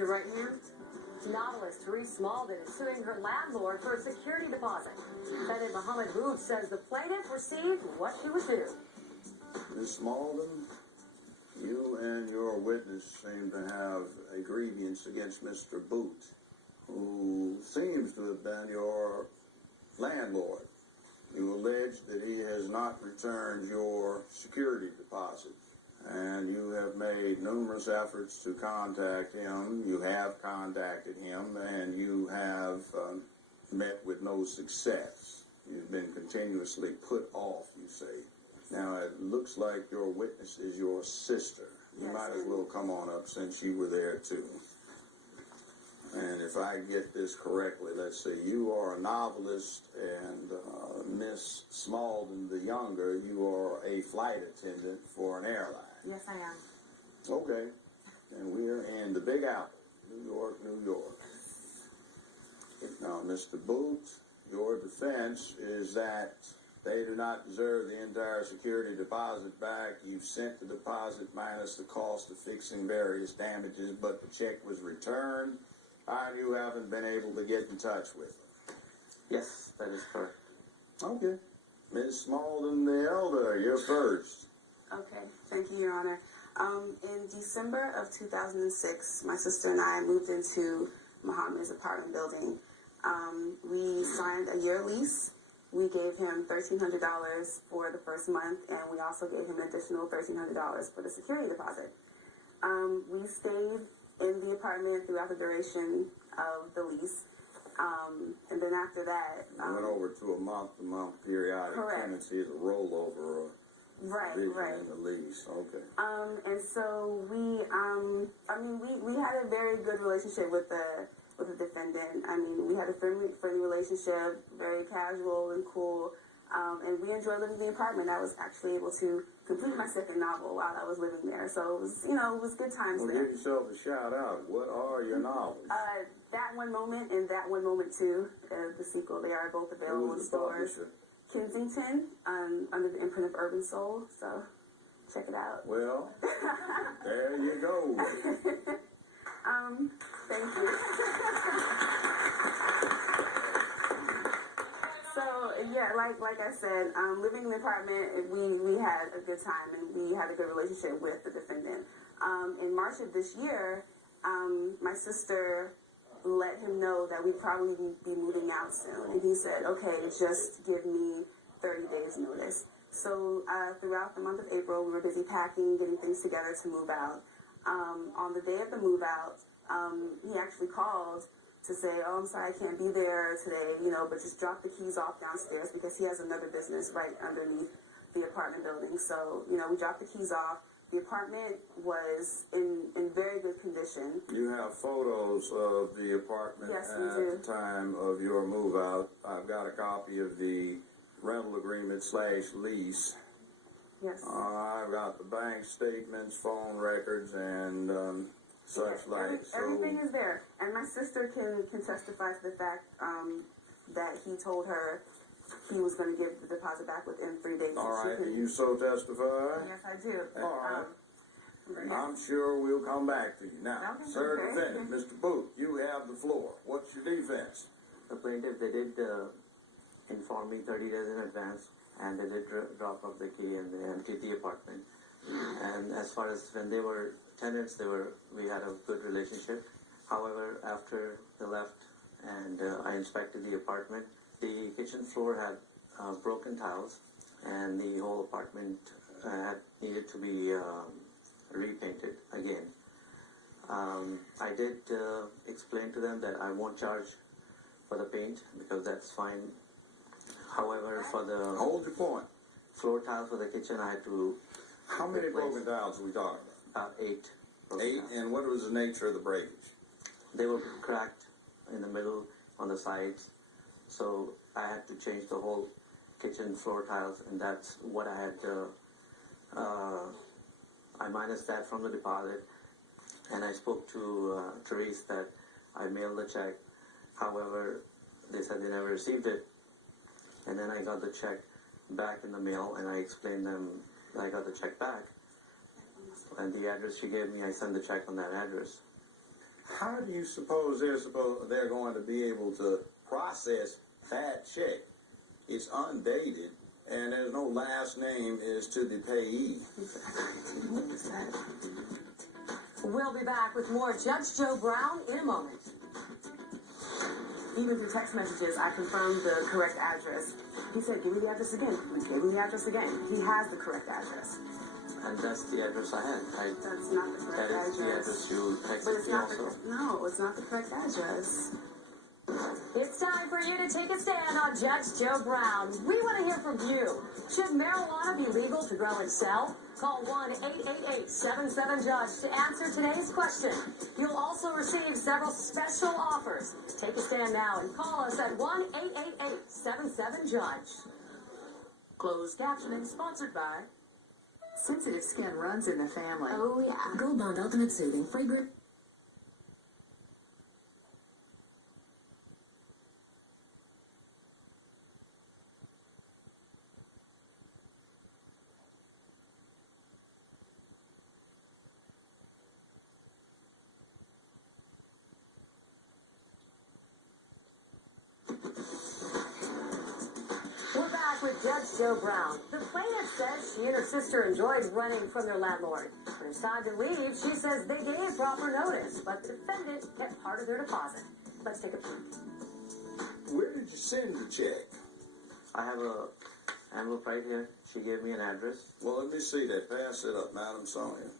signature right here. Novelist Terese is suing her landlord for a security deposit. Defendant Mohammed Boot says the plaintiff received what she was due. Ms. Malden, you and your witness seem to have a grievance against Mr. Boot, who seems to have been your landlord. You allege that he has not returned your security deposit, and you have made numerous efforts to contact him. You have contacted him, and you have met with no success. You've been continuously put off, you say. Now, it looks like your witness is your sister. You Yes, might as well come on up since you were there, too. And if I get this correctly, let's see, you are a novelist, and Miss Malden, the younger, you are a flight attendant for an airline. Yes, I am. Okay. And we're in the Big Apple, New York, New York. Now, Mr. Booth, your defense is that they do not deserve the entire security deposit back. You've sent the deposit minus the cost of fixing various damages, but the check was returned, and you haven't been able to get in touch with them. Yes, that is correct. Okay. Ms. Malden, the elder, you're first. Okay, thank you, Your Honor. In December of 2006, my sister and I moved into Muhammad's apartment building. We signed a year lease. We gave him $1,300 for the first month, and we also gave him an additional $1,300 for the security deposit. We stayed in the apartment throughout the duration of the lease. And then after that... You went over to a month-to-month periodic tenancy as a rollover or right. in the lease. Okay. And so we had a very good relationship with the defendant. I mean, we had a friendly relationship, very casual and cool. And we enjoyed living in the apartment. I was actually able to complete my second novel while I was living there. So it was, it was good times there. Give yourself a shout out. What are your novels? That One Moment and That One Moment 2, the sequel. They are both available in stores. Publisher? Kensington, under the imprint of Urban Soul. So check it out. Well, there you go. Thank you. So yeah, like I said, living in the apartment, we had a good time and we had a good relationship with the defendant. In March of this year, my sister let him know that we'd probably be moving out soon, and he said, "Okay, just give me 30 days notice." So throughout the month of April, we were busy packing, getting things together to move out. On the day of the move out, he actually called to say, "Oh, I'm sorry, I can't be there today, but just drop the keys off downstairs," because he has another business right underneath the apartment building. So, we dropped the keys off. The apartment was in very good condition. You have photos of the apartment Yes, at we do. the time of your move out. I've got a copy of the rental agreement / lease. Yes. I've got the bank statements, phone records, and such like. Everything is there. And my sister can testify to the fact that he told her he was going to give the deposit back within 3 days. All right, do you so testify? Yes, I do. All right. Yes. I'm sure we'll come back to you. Now, Okay, sir, okay. defendant, Mr. Booth, you have the floor. What's your defense? The plaintiff, they did inform me 30 days in advance, and they did drop off the key and they emptied the apartment. And as far as when they were tenants, we had a good relationship. However, after they left and I inspected the apartment, the kitchen floor had broken tiles, and the whole apartment had needed to be repainted again. I did explain to them that I won't charge for the paint because that's fine. However, for the Hold your point. floor tiles for the kitchen, I had to How many replace broken tiles are we talking about? 8. broken 8, tiles. and what was the nature of the breakage? They were cracked in the middle, on the sides, so I had to change the whole kitchen floor tiles, and that's what I had I minus that from the deposit, and I spoke to Terese that I mailed the check. However, they said they never received it, and then I got the check back in the mail, and I explained them that I got the check back, and the address she gave me, I sent the check on that address. how do you suppose they're going to be able to process that check? It's undated, and there's no last name is to the payee. We'll be back with more Judge Joe Brown in a moment. Even through text messages, I confirmed the correct address. He said, give me the address again. We gave him the address again. He has the correct address. And that's the address I had. That's not the correct That is the address. address you But texted it's me not also. no, it's not the correct address. It's time for you to take a stand on Judge Joe Brown. We want to hear from you. Should marijuana be legal to grow and sell? Call 1-888-77-JUDGE to answer today's question. You'll also receive several special offers. Take a stand now and call us at 1-888-77-JUDGE. Closed captioning sponsored by... Sensitive skin runs in the family. Oh, yeah. Gold Bond Ultimate Soothing Fragrance. We're back with Judge Joe Brown. The plaintiff says she and her sister enjoyed running from their landlord. When it's time to leave, she says they gave proper notice, but the defendant kept part of their deposit. Let's take a peek. Where did you send the check? I have a envelope right here. She gave me an address. Well, let me see that. Pass it up, Madam Sonia.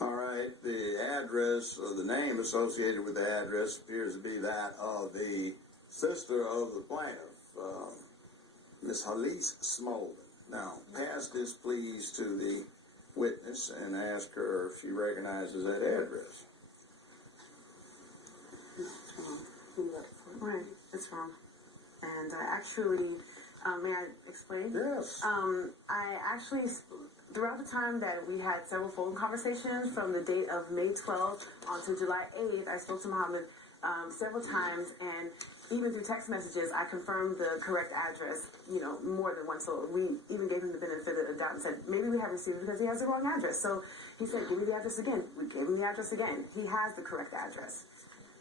All right, the address, or the name associated with the address appears to be that of the sister of the plaintiff, Miss Helese Smolden. Now, pass this, please, to the witness and ask her if she recognizes that address. Right, it's wrong. And I actually, may I explain? Yes. I actually, throughout the time that we had several phone conversations from the date of May 12th onto July 8th, I spoke to Muhammad several times, and even through text messages, I confirmed the correct address, more than once. So we even gave him the benefit of the doubt and said, maybe we haven't received it because he has the wrong address. So he said, give me the address again. We gave him the address again. He has the correct address.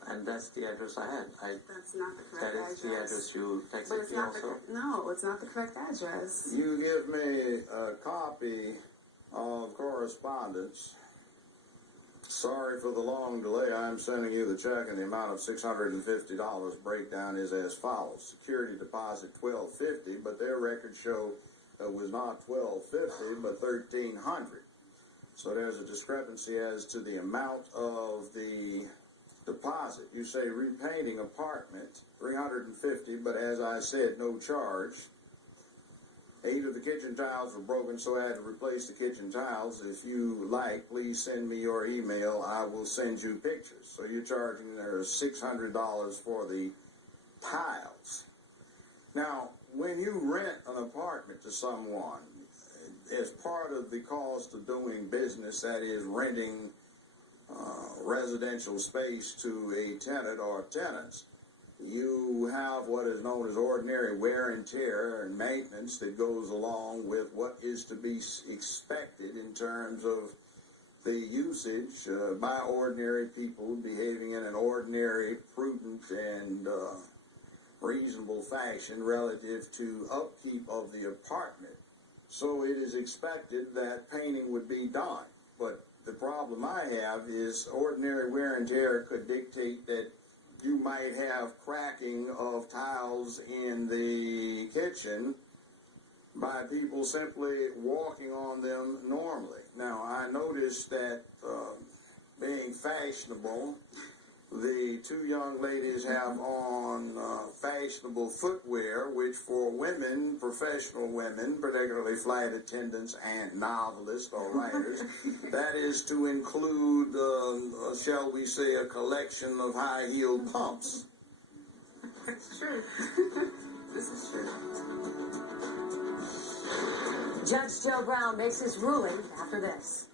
And that's the address I had. That's not the correct That is the address you But texted it's me not also. no, it's not the correct address. You give me a copy of correspondence. Sorry for the long delay. I'm sending you the check in the amount of $650. Breakdown is as follows. Security deposit $1,250, but their records show it was not $1,250, but $1,300. So there's a discrepancy as to the amount of the deposit. You say repainting apartment, $350, but as I said, no charge. 8 of the kitchen tiles were broken, so I had to replace the kitchen tiles. If you like, please send me your email. I will send you pictures. So you're charging there $600 for the tiles. Now, when you rent an apartment to someone, as part of the cost of doing business, that is renting residential space to a tenant or tenants, you have what is known as ordinary wear and tear and maintenance that goes along with what is to be expected in terms of the usage by ordinary people behaving in an ordinary, prudent, and reasonable fashion relative to upkeep of the apartment. So it is expected that painting would be done. But the problem I have is ordinary wear and tear could dictate that you might have cracking of tiles in the kitchen by people simply walking on them normally. Now, I noticed that being fashionable, the 2 young ladies have on fashionable footwear, which for women, professional women, particularly flight attendants and novelists or writers, that is to include, shall we say, a collection of high-heeled pumps. It's true. This is true. Judge Joe Brown makes his ruling after this.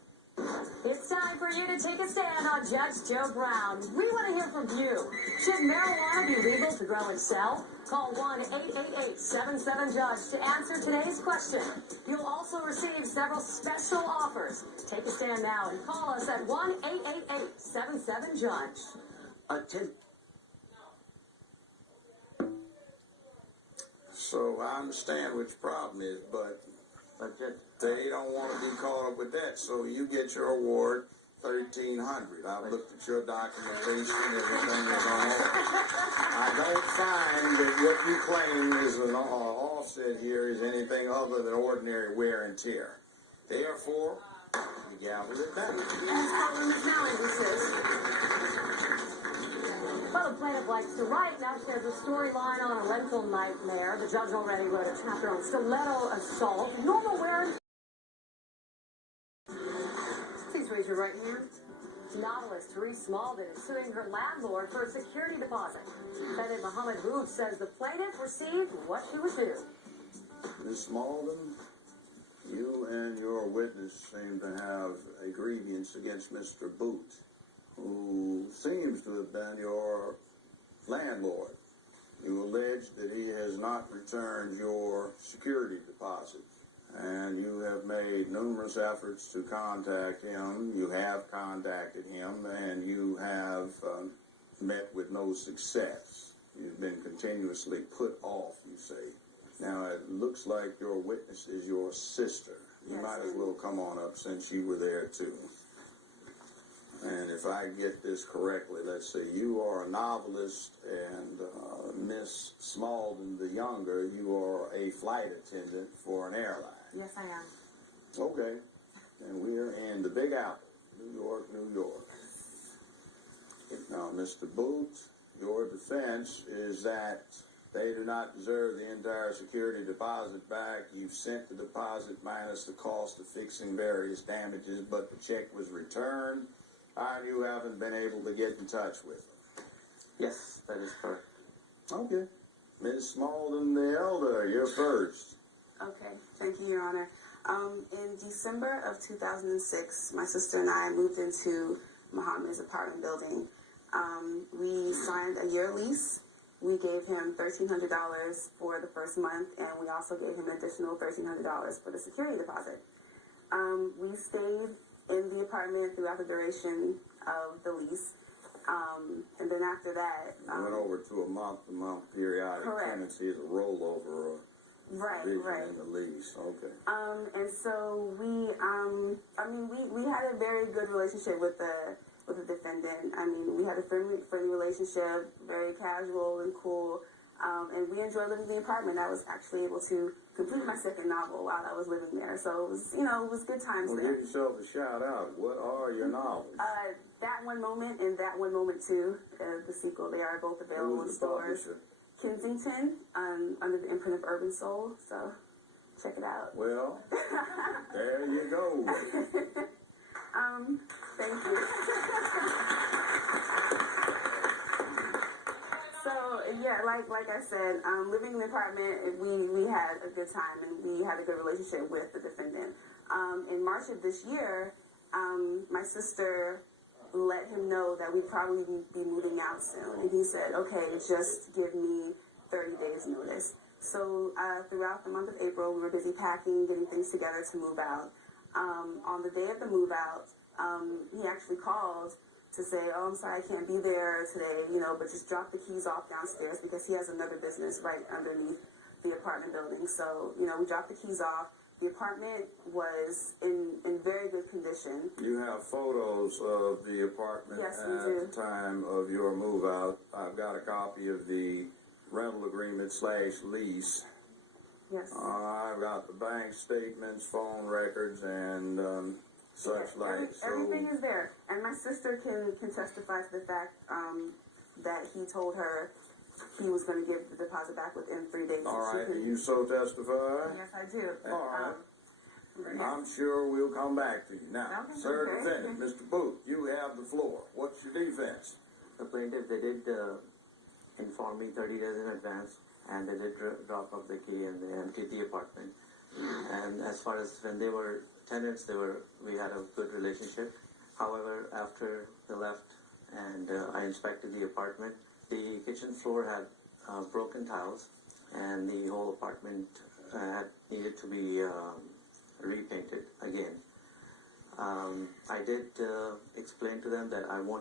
It's time for you to take a stand on Judge Joe Brown. We want to hear from you. Should marijuana be legal to grow and sell? Call 1-888-77-JUDGE to answer today's question. You'll also receive several special offers. Take a stand now and call us at 1-888-77-JUDGE. So I understand what your problem is, but they don't want to be caught up with that. So you get your award, $1,300. I've looked at your documentation, everything is on order. I don't find that what you claim is an offset here is anything other than ordinary wear and tear. Therefore, you gavel it back. Well, the plaintiff likes to write. Now she has a storyline on a rental nightmare. The judge already wrote a chapter on stiletto assault. Normal wear and please raise your right hand. Novelist Terese is suing her landlord for a security deposit. Defendant Mohammed Booth says the plaintiff received what she was due. Ms. Malden, you and your witness seem to have a grievance against Mr. Booth, who seems to have been your landlord. You allege that he has not returned your security deposit, and you have made numerous efforts to contact him. You have contacted him, and you have met with no success. You've been continuously put off, you say. Now, it looks like your witness is your sister. You might as well come on up since you were there, too. And if I get this correctly, let's see, you are a novelist, and Miss Smalden, the younger, you are a flight attendant for an airline. Yes, I am. Okay. And we're in the Big Apple, New York, New York. Now, Mr. Booth, your defense is that they do not deserve the entire security deposit back. You've sent the deposit minus the cost of fixing various damages, but the check was returned. You haven't been able to get in touch with them. Yes, that is correct. Okay. Ms. Smalden, the elder, you're first. Okay, thank you, Your Honor. In December of 2006, my sister and I moved into Muhammad's apartment building. We signed a year lease. We gave him $1,300 for the first month, and we also gave him an additional $1,300 for the security deposit. We stayed in the apartment throughout the duration of the lease. And then after that... went over to a month-to-month periodic tenancy as a rollover or in the lease. Okay. And so we had a very good relationship with the defendant. I mean, we had a friendly relationship, very casual and cool. And we enjoyed living in the apartment. I was actually able to complete my second novel while I was living there. So it was, it was good times there. Give yourself a shout out. What are your novels? That One Moment and That One Moment 2, the sequel. They are both available in stores. Publisher? Kensington, under the imprint of Urban Soul. So check it out. Well, there you go. Thank you. So yeah, like I said, living in the apartment, we had a good time and we had a good relationship with the defendant. In March of this year, my sister let him know that we'd probably be moving out soon, and he said, "Okay, just give me 30 days notice." So throughout the month of April, we were busy packing, getting things together to move out. On the day of the move out, he actually called to say, "Oh, I'm sorry, I can't be there today, but just drop the keys off downstairs," because he has another business right underneath the apartment building. So, we dropped the keys off. The apartment was in very good condition. You have photos of the apartment Yes, at we do. the time of your move out. I've got a copy of the rental agreement / lease. Yes. I've got the bank statements, phone records, and such like. Everything is there. And my sister can testify to the fact that he told her he was going to give the deposit back within 3 days. All right, do you so testify? Yes, I do. All right. Yes. I'm sure we'll come back to you. Now, Okay, sir, okay. defendant, Mr. Booth, you have the floor. What's your defense? The plaintiff, they did inform me 30 days in advance, and they did drop off the key and they emptied the apartment. And as far as when they were tenants, we had a good relationship. However, after they left and I inspected the apartment, the kitchen floor had broken tiles, and the whole apartment needed to be repainted again. I did explain to them that I won't